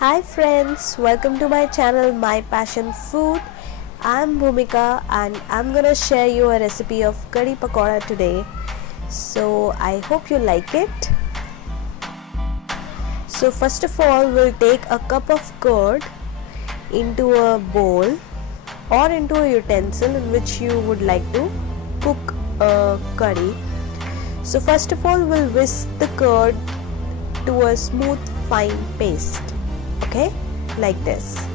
Hi friends, welcome to my channel My Passion Food. I'm Bhumika and I'm gonna share you a recipe of curry pakoda today. So I hope you like it. So first of all, we'll take a cup of curd into a bowl or into a utensil in which you would like to cook a curry. So first of all, we'll whisk the curd to a smooth fine paste. Okay, like this.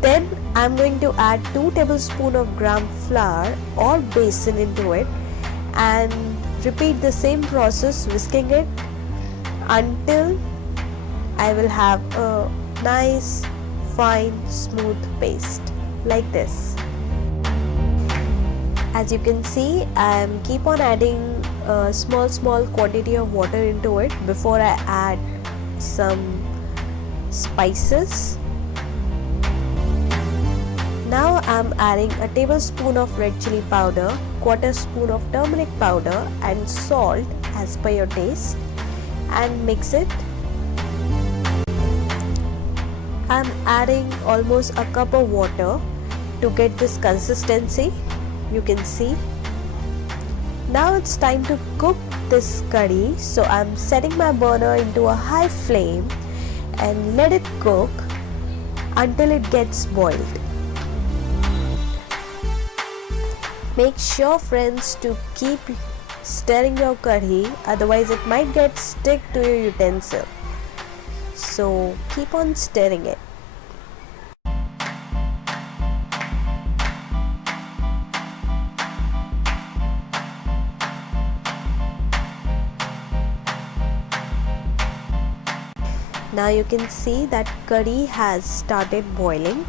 Then I'm going to add 2 tablespoons of gram flour or besan into it and repeat the same process, whisking it until I will have a nice fine smooth paste like this. As you can see, I keep on adding a small quantity of water into it before I add some spices. Now I'm adding a tablespoon of red chili powder, quarter spoon of turmeric powder and salt as per your taste and mix it. I'm adding almost a cup of water to get this consistency, you can see. Now it's time to cook this curry, so I'm setting my burner into a high flame and let it cook until it gets boiled. Make sure friends to keep stirring your curry, otherwise it might get stick to your utensil. So keep on stirring it. Now you can see that curry has started boiling.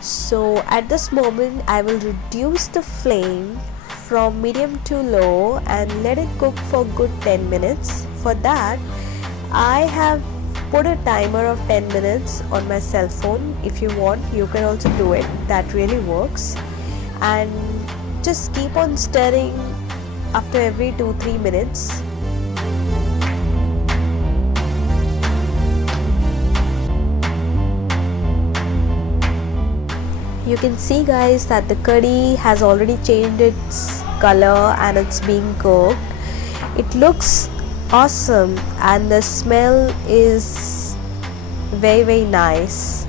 So at this moment I will reduce the flame from medium to low and let it cook for good 10 minutes. For that I have put a timer of 10 minutes on my cell phone. If you want, you can also do it, that really works. And just keep on stirring after every 2-3 minutes. You can see guys that the curry has already changed its color and it's being cooked. It looks awesome and the smell is very nice.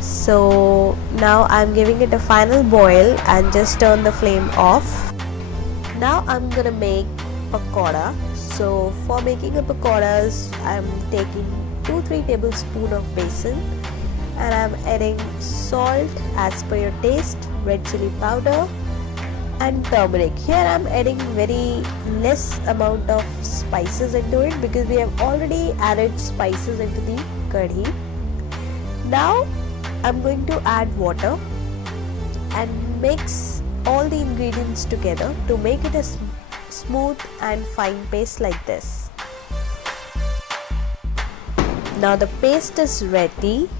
So now I'm giving it a final boil and just turn the flame off. Now I'm gonna make pakoda. So for making the pakodas, I'm taking 2-3 tablespoons of besan and I'm adding salt as per your taste, red chili powder and turmeric. Here I'm adding very less amount of spices into it because we have already added spices into the curry. Now I'm going to add water and mix all the ingredients together to make it a smooth and fine paste like this. Now the paste is ready.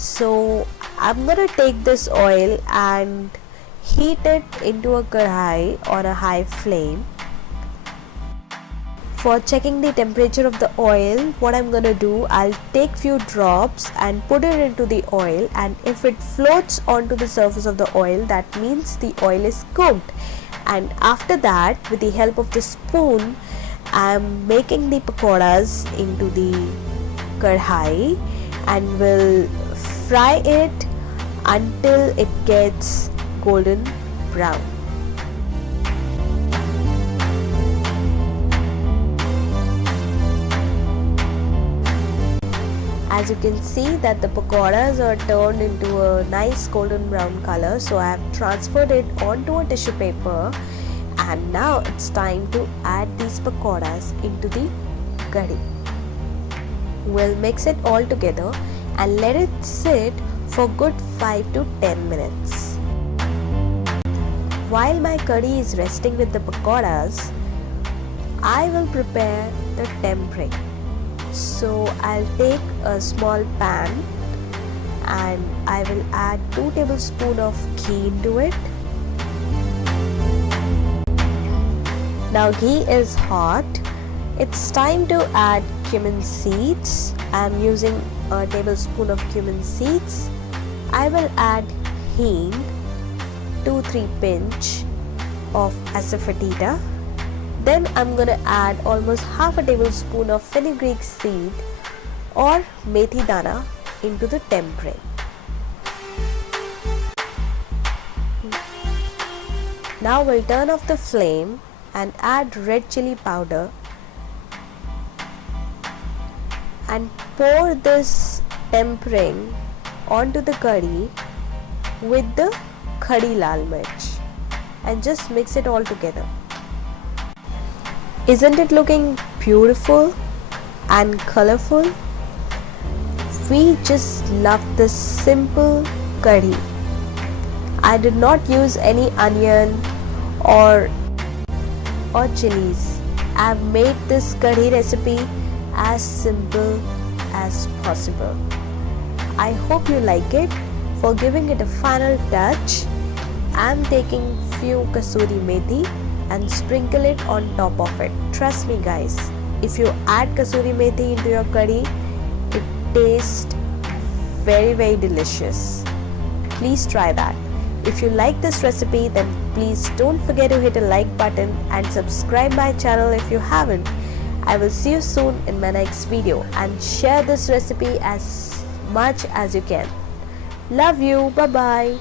So I'm gonna take this oil and heat it into a kadhai on a high flame. For checking the temperature of the oil, what I'm gonna do, I'll take few drops and put it into the oil, and if it floats onto the surface of the oil, that means the oil is cooked. And after that, with the help of the spoon, I'm making the pakodas into the kadhai and will fry it until it gets golden brown. As you can see that the pakodas are turned into a nice golden brown color, so I have transferred it onto a tissue paper and now it's time to add these pakodas into the curry. We'll mix it all together and let it sit for good 5 to 10 minutes. While my curry is resting with the pakodas, I will prepare the tempering. So I'll take a small pan and I will add 2 tablespoons of ghee into it. Now ghee is hot. It's time to add cumin seeds. I'm using a tablespoon of cumin seeds. I will add hing, 2-3 pinch of asafoetida. Then I'm gonna add almost half a tablespoon of fenugreek seed or methi dana into the tempering. Now we'll turn off the flame and add red chili powder and pour this tempering onto the curry with the khadi lal mirch and just mix it all together. Isn't it looking beautiful and colorful? We just love this simple curry. I did not use any onion or chilies. I've made this curry recipe as simple as possible. I hope you like it. For giving it a final touch, I'm taking few kasuri methi and sprinkle it on top of it. Trust me guys, if you add kasuri methi into your curry, it tastes very delicious. Please try that. If you like this recipe, then please don't forget to hit a like button and subscribe my channel if you haven't. I will see you soon in my next video, and share this recipe as much as you can. Love you. Bye bye.